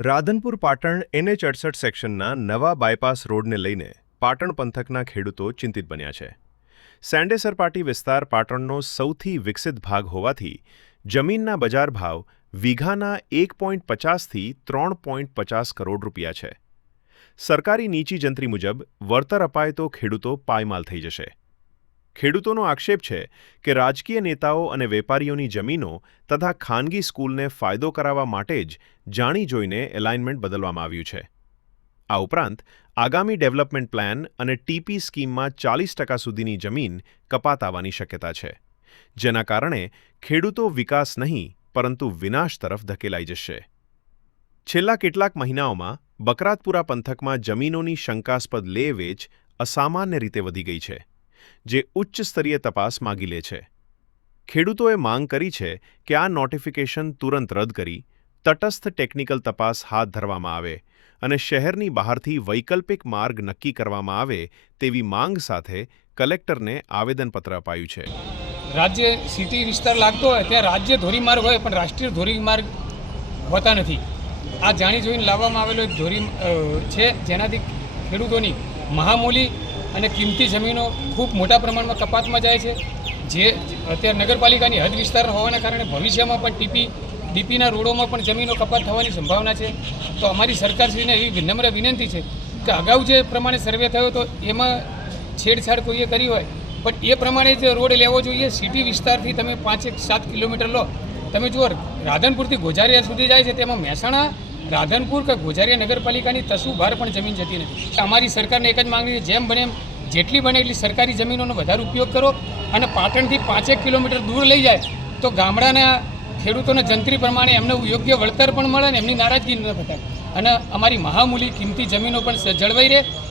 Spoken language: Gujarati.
રાધનપુર પાટણ NH68 સેક્શનના નવા બાયપાસ રોડને લઈને પાટણ પંથકના ખેડૂતો ચિંતિત બન્યા છે। સેંડે સરપાટી વિસ્તાર પાટણનો સૌથી વિકસિત ભાગ હોવાથી જમીનના બજાર ભાવ વીઘાના 1.50થી 3.50 કરોડ રૂપિયા છે। સરકારી નીચી જંત્રી મુજબ વળતર અપાય તો ખેડૂતો પાયમાલ થઈ જશે। ખેડૂતોનો આક્ષેપ છે કે રાજકીય નેતાઓ અને વેપારીઓની જમીનો તથા ખાનગી સ્કૂલને ફાયદો કરાવવા માટે જ જાણી જોઈને એલાઇનમેન્ટ બદલવામાં આવ્યું છે। આ ઉપરાંત આગામી ડેવલપમેન્ટ પ્લાન અને ટીપી સ્કીમમાં 40% સુધીની જમીન કપાત આવવાની શક્યતા છે, જેના કારણે ખેડૂતો વિકાસ નહીં પરંતુ વિનાશ તરફ ધકેલાઈ જશે। છેલ્લા કેટલાક મહિનાઓમાં બકરાતપુરા પંથકમાં જમીનોની શંકાસ્પદ લે વેચ અસામાન્ય રીતે વધી ગઈ છે, જે ઉચ્ચ સ્તરીય તપાસ માગી લે છે। ખેડૂતોએ માંગ કરી છે કે આ નોટિફિકેશન તુરંત રદ કરી તટસ્થ ટેકનિકલ તપાસ હાથ ધરવામાં આવે અને શહેરની બહારથી વૈકલ્પિક માર્ગ નક્કી કરવામાં આવે તેવી માંગ સાથે કલેક્ટરને આવેદનપત્ર અપાયું છે। રાજ્ય સિટી વિસ્તાર લાગતો હોય ત્યાં રાજ્ય ધોરીમાર્ગ હોય પણ રાષ્ટ્રીય ધોરીમાર્ગ હોતા નથી। આ જાણી જોઈને લાવવામાં આવેલો એક ધોરી છે, જેનાથી ખેડૂતોની મહામૂલી અને કિંમતી જમીનો ખૂબ મોટા પ્રમાણમાં કપાતમાં જાય છે, જે અત્યારે નગરપાલિકાની હદ વિસ્તાર હોવાના કારણે ભવિષ્યમાં પણ ડીપીના રોડોમાં પણ જમીનો કપાત થવાની સંભાવના છે। તો અમારી સરકારશ્રીને એવી વિનમ્ર વિનંતી છે કે અગાઉ જે પ્રમાણે સર્વે થયો હતો એમાં છેડછાડ કોઈએ કરી હોય પણ એ પ્રમાણે જ રોડ લેવો જોઈએ। સિટી વિસ્તારથી તમે 5-7 કિલોમીટર લો, તમે જુઓ રાધનપુરથી ગોઝારિયા સુધી જાય છે, તેમાં મહેસાણા રાધનપુર કે ગોઝારિયા નગરપાલિકાની તસુ બહાર પણ જમીન જતી નથી। અમારી સરકારને એક જ માંગણી છે, જેમ બને એમ જેટલી બને એટલી સરકારી જમીનોનો વધારે ઉપયોગ કરો અને પાટણથી 5 કિલોમીટર દૂર લઈ જાય તો ગામડાના ખેડૂતોને જંત્રી પ્રમાણે એમને યોગ્ય વળતર પણ મળે અને એમની નારાજગી ન થાય અને અમારી મહામૂલી કિંમતી જમીનો પણ જળવાઈ રહે।